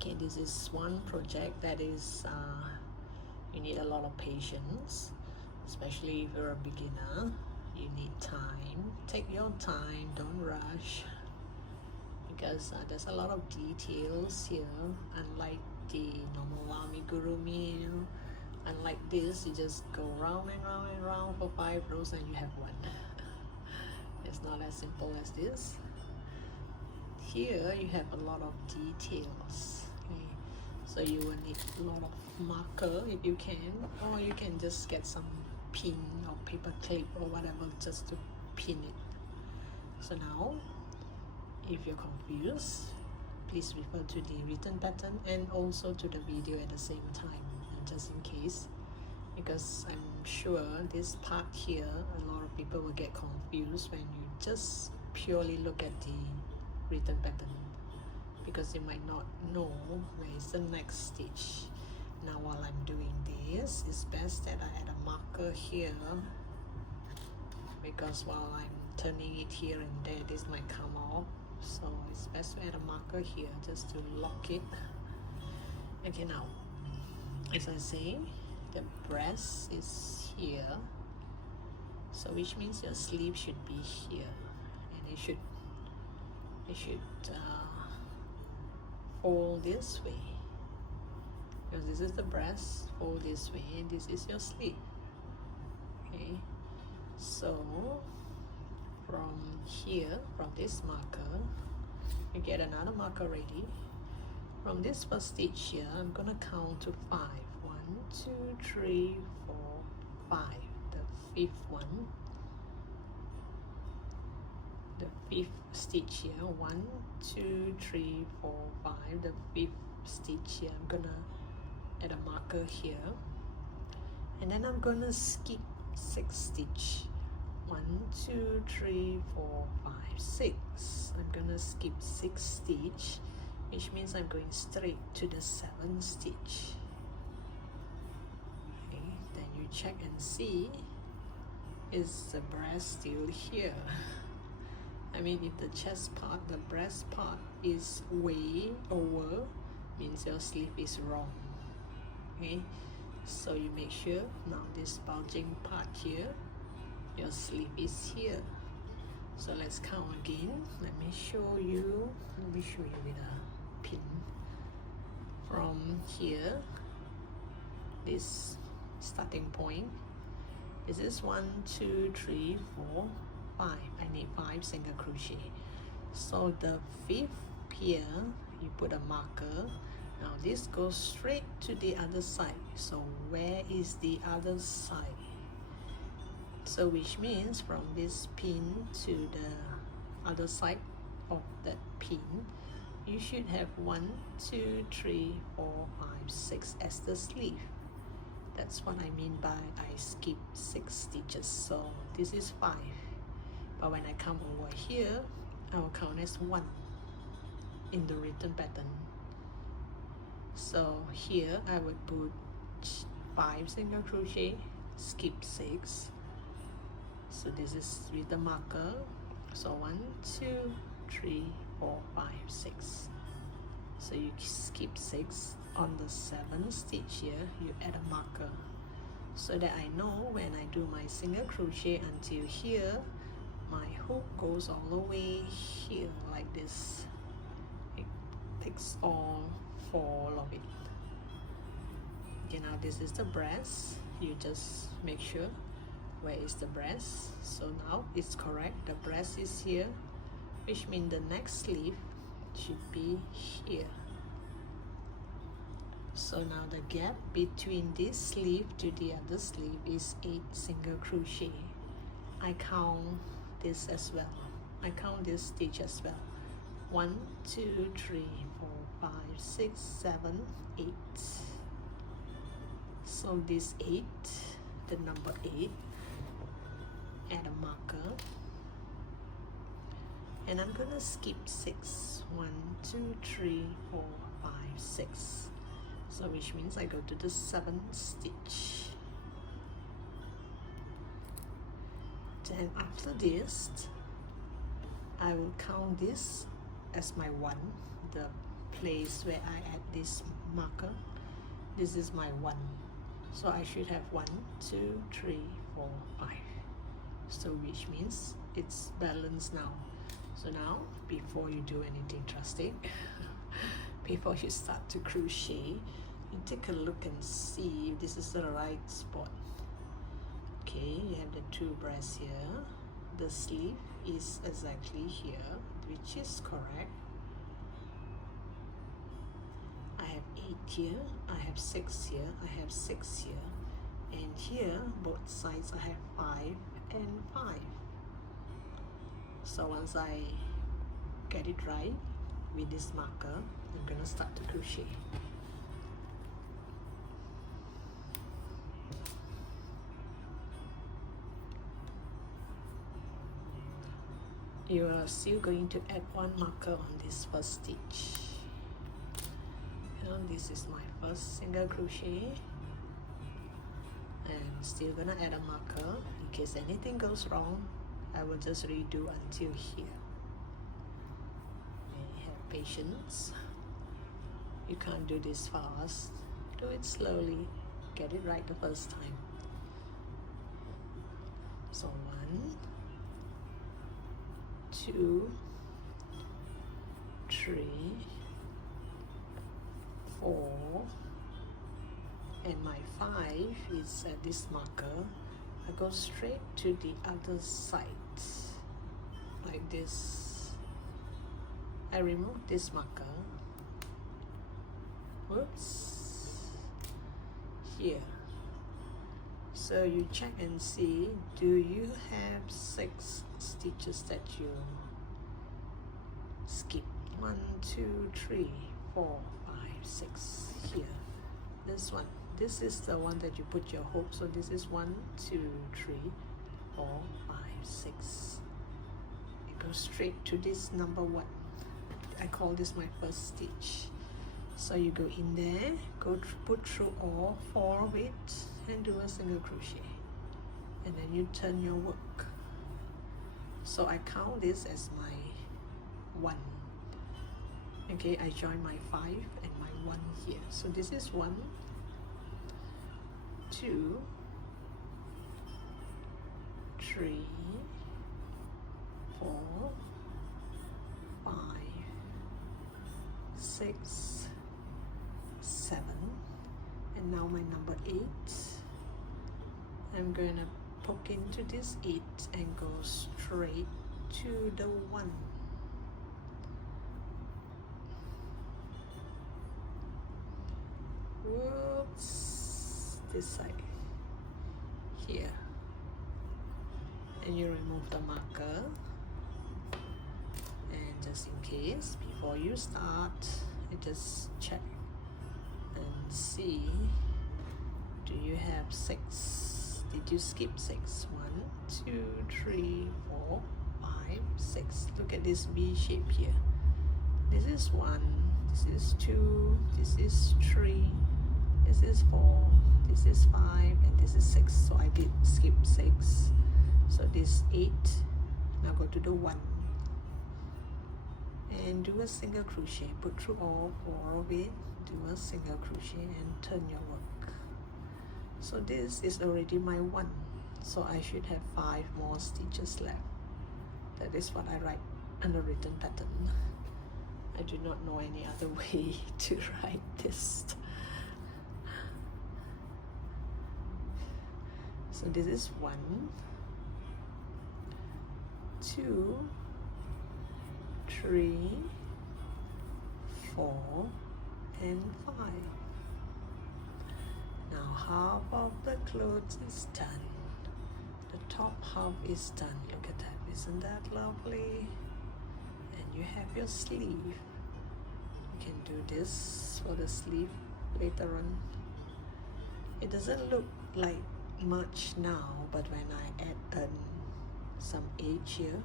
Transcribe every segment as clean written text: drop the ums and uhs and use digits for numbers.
Okay, this is one project that is you need a lot of patience, especially if you're a beginner. You need time. Take your time, don't rush, because there's a lot of details here. Unlike the normal amigurumi, unlike this, you just go round and round and round for 5 rows and you have one. It's not as simple as this. Here you have a lot of details. Okay? So you will need a lot of marker if you can, or you can just get some pin or paper clip or whatever just to pin it. So now, if you're confused, please refer to the written pattern and also to the video at the same time, just in case, because I'm sure this part here, a lot of people will get confused when you just purely look at the written pattern, because you might not know where is the next stitch. Now while I'm doing this, it's best that I add a marker here, because while I'm turning it here and there, this might come off. So it's best to add a marker here just to lock it. Okay, now as I say, the breast is here, so which means your sleeve should be here, and it should fold this way, because this is the breast, fold this way, and this is your sleeve. Okay, so from here, from this marker, you get another marker ready. From this first stitch here, I'm gonna count to 5. 1, 2, 3, 4, 5. The fifth one, the fifth stitch here. 1, 2, 3, 4, 5. The fifth stitch here. I'm gonna add a marker here, and then I'm gonna skip 6 stitch. 1, 2, 3, 4, 5, 6. I'm gonna skip 6 stitch, which means I'm going straight to the 7th stitch. Okay, then you check and see, is the breast still here? I mean, if the chest part, the breast part is way over, means your sleeve is wrong. Okay, so you make sure now this bulging part here, your sleeve is here. So let's count again. Let me show you with a pin. From here, this starting point, this is 1, 2, 3, 4, 5. I need 5 single crochet. So the fifth here, you put a marker. Now this goes straight to the other side. So where is the other side? So which means from this pin to the other side of that pin, you should have 1, 2, 3, 4, 5, 6 as the sleeve. That's what I mean by I skip 6 stitches. So this is 5. But when I come over here, I will count as 1 in the written pattern. So here I would put 5 single crochet, skip 6. So this is with the marker. So 1, 2, 3, 4, 5, 6. So you skip 6. On the 7th stitch here, you add a marker, so that I know when I do my single crochet until here, my hook goes all the way here like this. It takes all 4 of it. Okay, now this is the breast. You just make sure where is the breast. So now it's correct, the breast is here, which means the next sleeve should be here. So now the gap between this sleeve to the other sleeve is 8 single crochet. I count this as well. I count this stitch as well. 1, 2, 3, 4, 5, 6, 7, 8. So this 8, the number 8, add a marker, and I'm gonna skip 6. 1, 2, 3, 4, 5, 6. So which means I go to the 7th stitch. Then after this, I will count this as my 1, the place where I add this marker. This is my 1, so I should have 1, 2, 3, 4, 5. So which means it's balanced now. So now, before you do anything drastic, before you start to crochet, you take a look and see if this is the right spot. Okay, you have the 2 breasts here. The sleeve is exactly here, which is correct. I have 8 here, I have 6 here, I have 6 here, and here, both sides, I have 5 and 5. So once I get it right with this marker, I'm gonna start to crochet. You are still going to add 1 marker on this first stitch. And this is my first single crochet, and still gonna add a marker in case anything goes wrong. I will just redo until here. And have patience. You can't do this fast. Do it slowly. Get it right the first time. So 1, 2, 3, 4, and my 5 is at this marker. I go straight to the other side like this. I remove this marker. Whoops. Here. So you check and see, do you have 6 stitches that you skip? 1, 2, 3, 4, 5, 6 here. This one. This is the one that you put your hook. So this is 1, 2, 3, 4, 5, 6. It goes straight to this number 1. I call this my first stitch. So you go in there, put through all 4 of it, and do a single crochet, and then you turn your work. So I count this as my 1. Okay, I join my 5 and my 1 here. So this is 1, 2, 3, 4, 5, 6, 7, and now my number 8. I'm gonna poke into this 8 and go straight to the 1. Whoops, this side here, and you remove the marker. And just in case, before you start, you just check and see, do you have 6? Did you skip 6? 1, 2, 3, 4, 5, 6. Look at this V shape here. This is 1, this is 2, this is 3, this is 4, this is 5, and this is 6. So I did skip 6. So this 8. Now go to the 1 and do a single crochet. Put through all 4 of it. Do a single crochet and turn your work. So this is already my 1. So I should have 5 more stitches left. That is what I write on the written pattern. I do not know any other way to write this. So this is 1, 2, 3, 4, and 5. Now half of the clothes is done. The top half is done. Look at that. Isn't that lovely? And you have your sleeve. You can do this for the sleeve later on. It doesn't look like much now, but when I add some edge here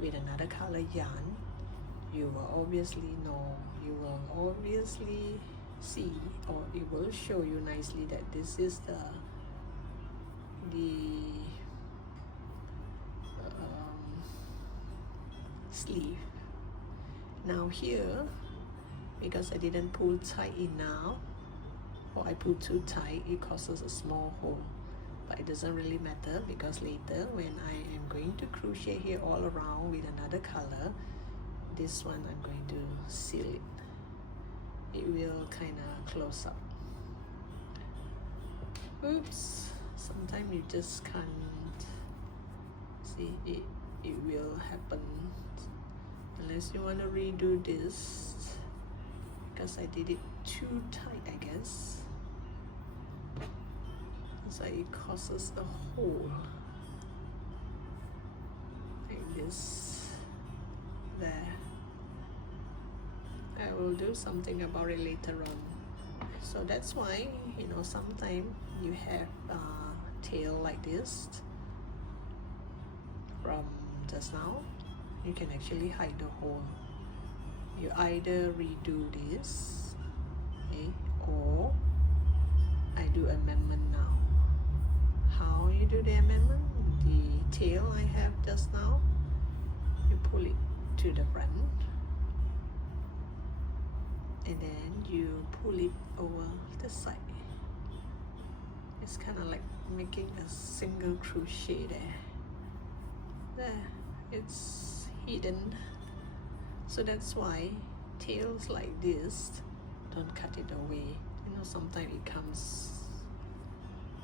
with another color yarn, you will obviously know, you will obviously see, or it will show you nicely that this is the sleeve. Now here because I didn't pull tight enough, or I pull too tight, it causes a small hole. But it doesn't really matter, because later when I am going to crochet here all around with another color, this one I'm going to seal it. It will kind of close up. Oops, sometimes you just can't see it. It will happen unless you want to redo this, because I did it too tight, I guess. So it causes a hole like this there. I will do something about it later on. So that's why, you know, sometimes you have a tail like this from just now. You can actually hide the hole. You either redo this, okay, or I do amendment now. How you do the amendment? The tail I have just now, you pull it to the front, and then you pull it over the side. It's kind of like making a single crochet there. There, it's hidden. So that's why tails like this, don't cut it away. You know, sometimes it comes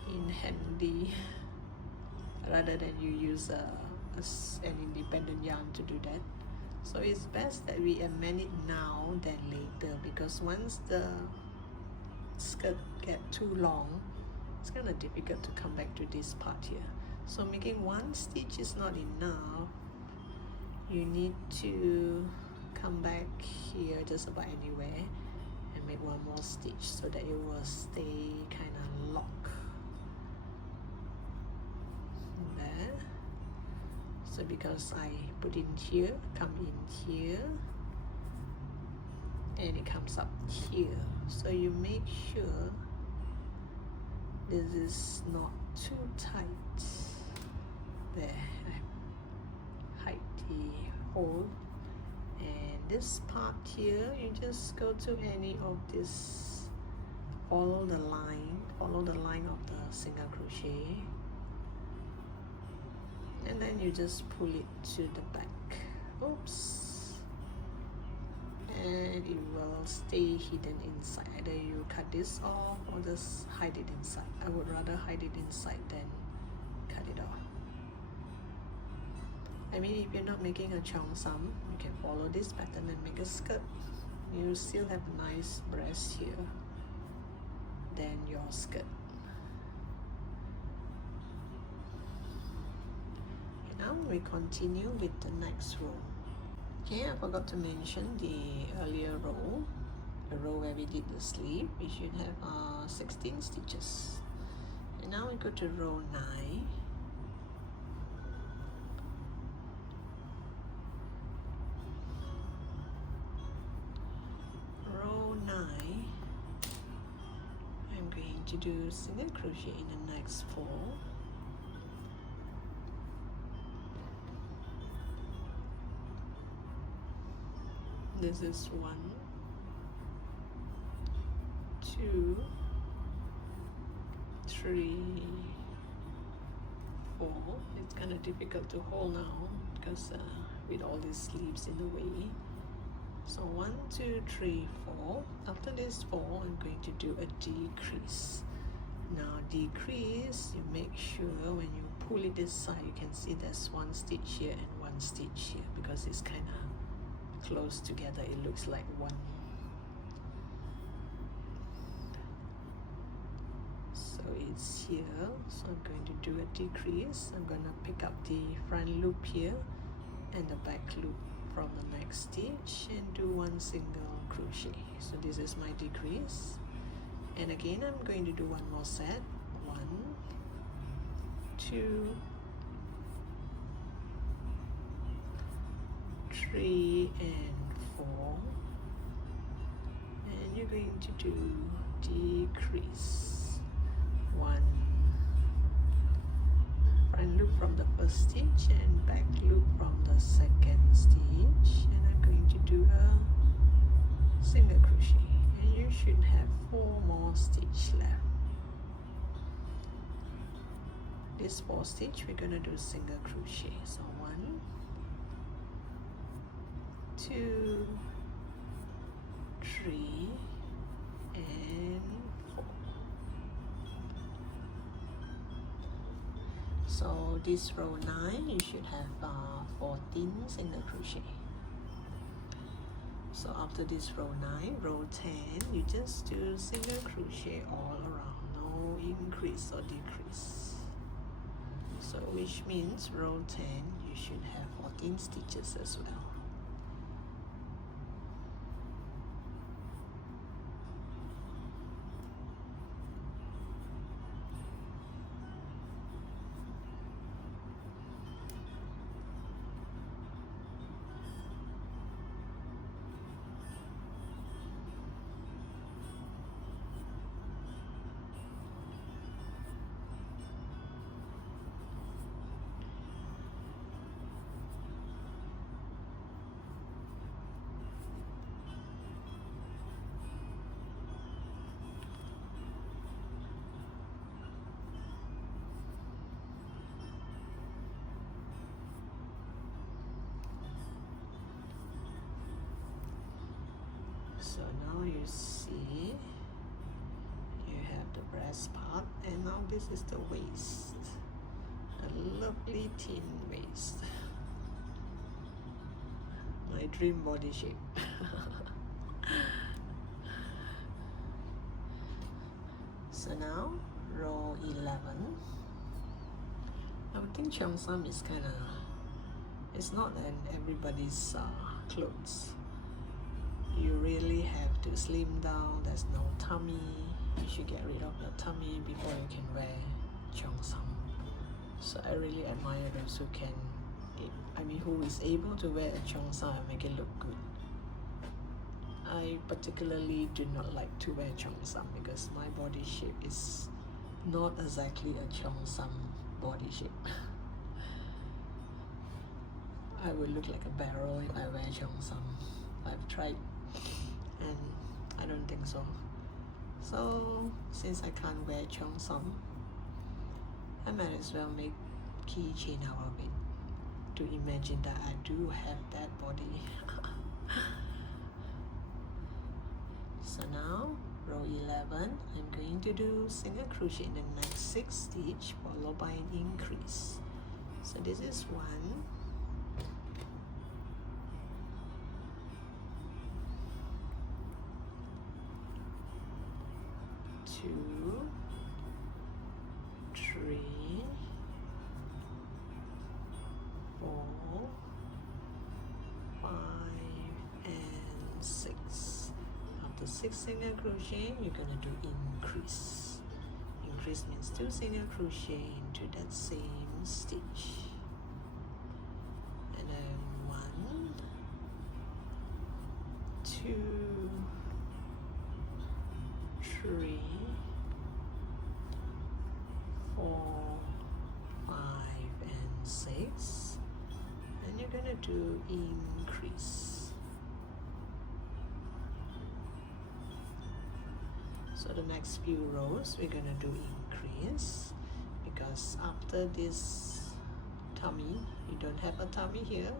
in handy rather than you use an independent yarn to do that. So it's best that we amend it now than later, because once the skirt get too long, it's kind of difficult to come back to this part here. So making one stitch is not enough. You need to come back here just about anywhere and make one more stitch so that it will stay kind of locked there. So because I put in here, come in here, and it comes up here. So you make sure this is not too tight. There, I hide the hole. And this part here, you just go to any of this, follow the line of the single crochet, and then you just pull it to the back. Oops. And it will stay hidden inside. Either you cut this off or just hide it inside. I would rather hide it inside than cut it off. I mean, if you're not making a cheongsam, you can follow this pattern and make a skirt. You still have a nice breast here than your skirt. Now we continue with the next row. Okay, I forgot to mention the earlier row, the row where we did the sleeve. We should have 16 stitches. And now we go to row 9. Row 9, I'm going to do single crochet in the next 4. This is 1, 2, 3, 4. It's kind of difficult to hold now because with all these sleeves in the way. So 1, 2, 3, 4. After this 4, I'm going to do a decrease. Now decrease, you make sure when you pull it this side, you can see there's 1 stitch here and 1 stitch here, because it's kind of close together. It looks like one. So it's here. So I'm going to do a decrease. I'm going to pick up the front loop here and the back loop from the next stitch and do 1 single crochet. So this is my decrease. And again, I'm going to do 1 more set. 1, 2, 3 and 4, and you're going to do decrease 1 front loop from the first stitch and back loop from the second stitch, and I'm going to do single crochet, and you should have 4 more stitches left. This 4 stitch we're gonna do single crochet. So 1, 2, 3, and 4. So this row 9 you should have 14 single crochet. So after this row 9, row 10, you just do single crochet all around, no increase or decrease. So which means row 10 you should have 14 stitches as well. So now you see you have the breast part, and now this is the waist, a lovely thin waist, my dream body shape. So now row 11. I would think Cheongsam is kind of, it's not an everybody's clothes. You really have to slim down. There's no tummy. You should get rid of your tummy before you can wear Cheongsam. So I really admire those who can, who is able to wear a Cheongsam and make it look good. I particularly do not like to wear Cheongsam because my body shape is not exactly a Cheongsam body shape. I would look like a barrel if I wear Cheongsam. I've tried and I don't think so. So since I can't wear Cheongsam, I might as well make keychain out of it to imagine that I do have that body. So now row 11, I'm going to do single crochet in the next 6 stitch followed by an increase. So this is 1, 2, 3, 4, 5, and 6. After 6 single crochet, you're gonna do increase. Increase means 2 single crochet into that same stitch, and then 1, 2, 3, 4, 5, and 6, and you're gonna do increase. So the next few rows we're gonna do increase, because after this tummy, you don't have a tummy here,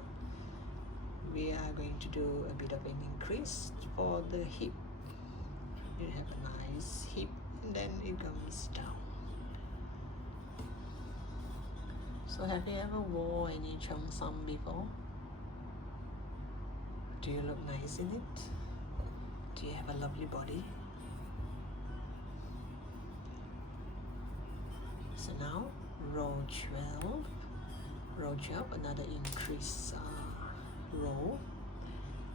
we are going to do a bit of an increase for the hip. You have a nice hip and then it comes down. So have you ever wore any Cheongsam before? Do you look nice in it? Do you have a lovely body? So now row 12, another increase row.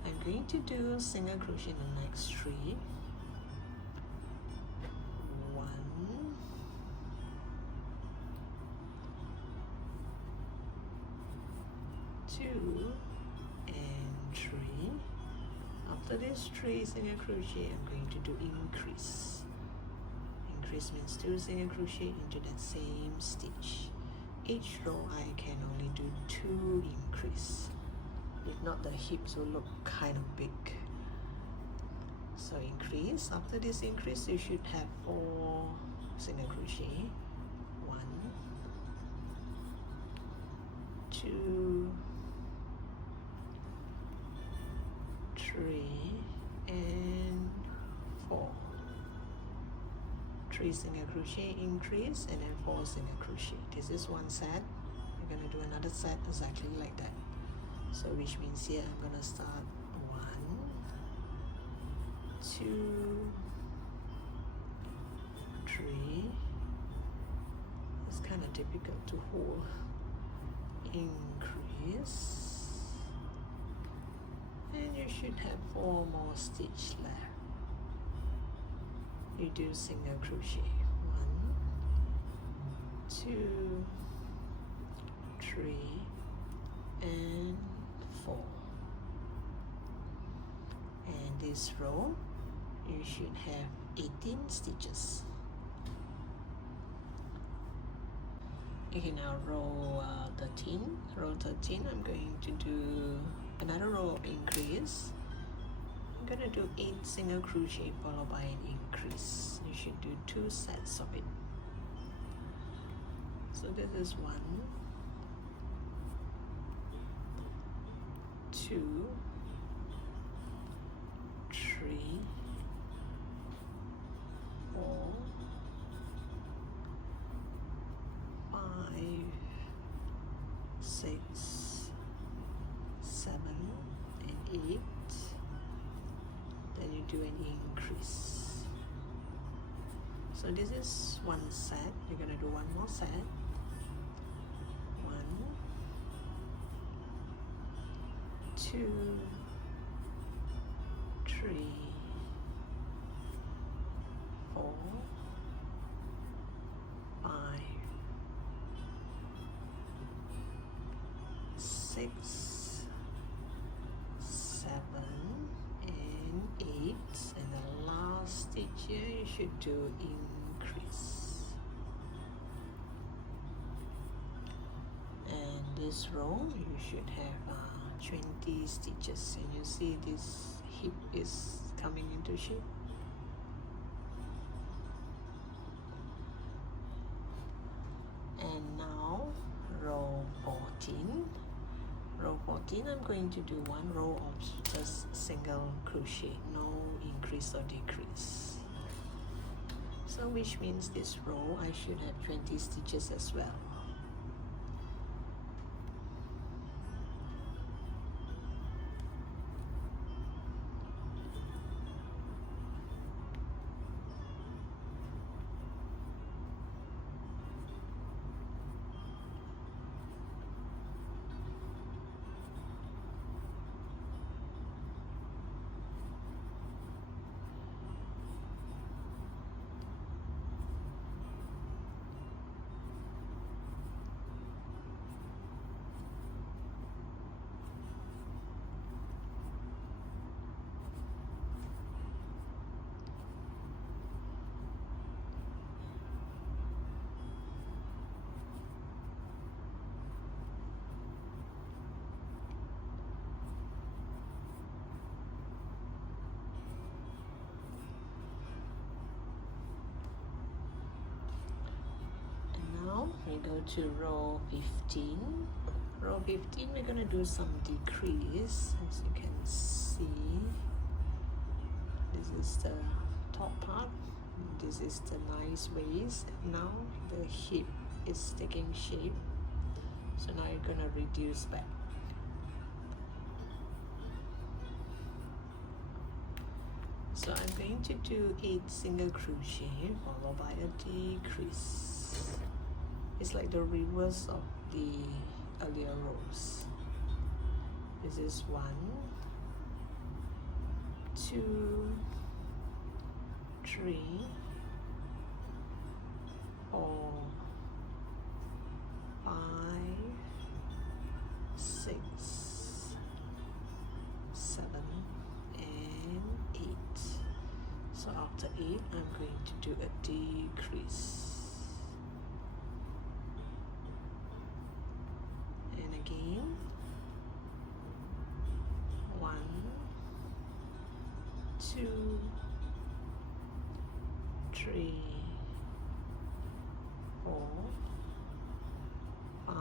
I'm going to do single crochet in the next 3. 1, 2, and 3. After this 3 single crochet, I'm going to do increase. Increase means 2 single crochet into that same stitch. Each row I can only do 2 increase. If not, the hips will look kind of big. So increase. After this increase, you should have 4 single crochet. 1, 2, 3, and 4. 3 single crochet increase, and then 4 single crochet. This is one set. We're gonna do another set exactly like that. So which means here I'm gonna start 1, 2, 3. It's kind of difficult to hold. Increase, and you should have 4 more stitches left. You do single crochet. 1, 2, 3, and 4. And this row, you should have 18 stitches. Okay, now row 13. Row 13, I'm going to do another row of increase. I'm gonna do 8 single crochet followed by an increase. You should do 2 sets of it. So this is 1, 2, 3, 4, 5, 6, 7, and 8. Then you do an increase. So this is one set. You're gonna do one more set. 1, 2, 3, 4, 5, 6, 7, and 8. And the last stitch here, you should do increase. And this row, you should have 20 stitches. And you see this hip is coming into shape. And now row 14. Row 14, I'm going to do one row of just single crochet, no increase or decrease. So which means this row I should have 20 stitches as well. We go to row 15. Row 15, we're going to do some decrease. As you can see, this is the top part. This is the nice waist. Now the hip is taking shape. So now you're going to reduce back. So I'm going to do 8 single crochet followed by a decrease. It's like the reverse of the earlier rows. This is 1, 2, 3, 4, 5, 6, 7, and 8. So after 8, I'm going to do a decrease. Again, 1, 2, 3, 4, 5,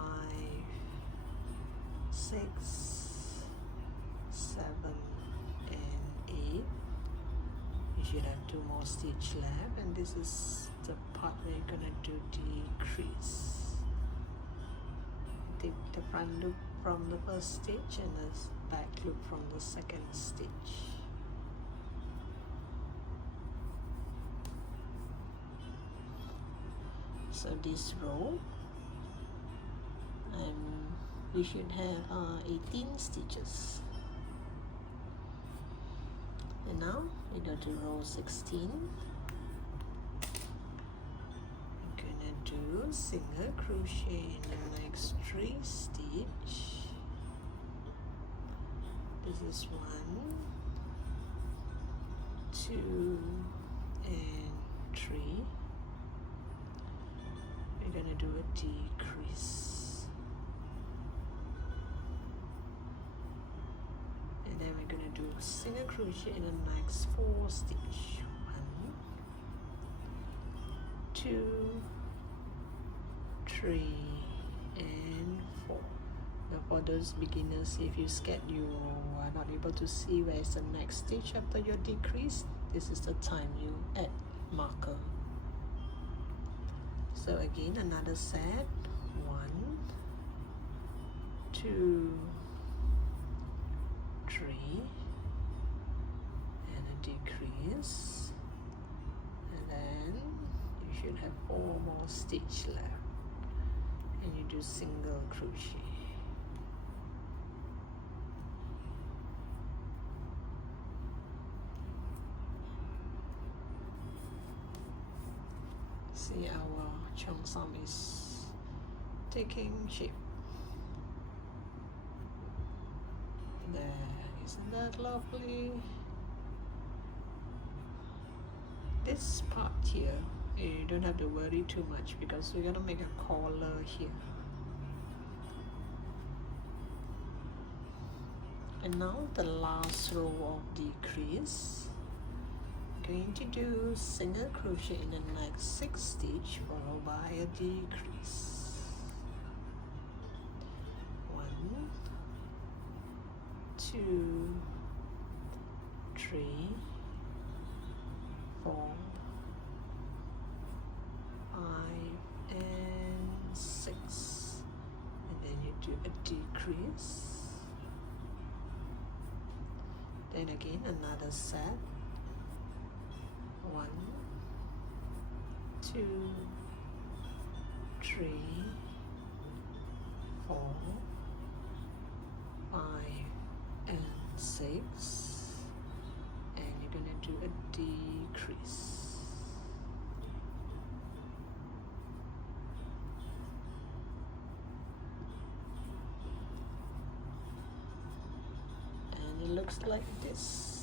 6, 7, and 8. You should have 2 more stitches left, and this is the part where you're gonna do decrease. Take the front loop from the first stitch and the back loop from the second stitch. So this row, you should have 18 stitches. And now we go to row 16. We're gonna do single crochet in the next 3 stitch. This is 1, 2, and 3. We're gonna do a decrease, and then we're gonna do single crochet in the next 4 stitch. 1, 2, 3, and 4. Now for those beginners, if you scared you are not able to see where is the next stitch after your decrease, this is the time you add marker. So again, another set. 1, 2, 3, and a decrease, and then you should have 4 more stitches left, and you do single crochet. See, our Cheongsam is taking shape. There, isn't that lovely? This part here, you don't have to worry too much because we're gonna make a collar here. And now the last row of decrease. Going to do single crochet in the next 6 stitch followed by a decrease. 1, 2, 3, 4, 5, and 6, and then you do a decrease, then again another set. 1, 2, 3, 4, 5, and 6, and you're gonna do a decrease. And it looks like this.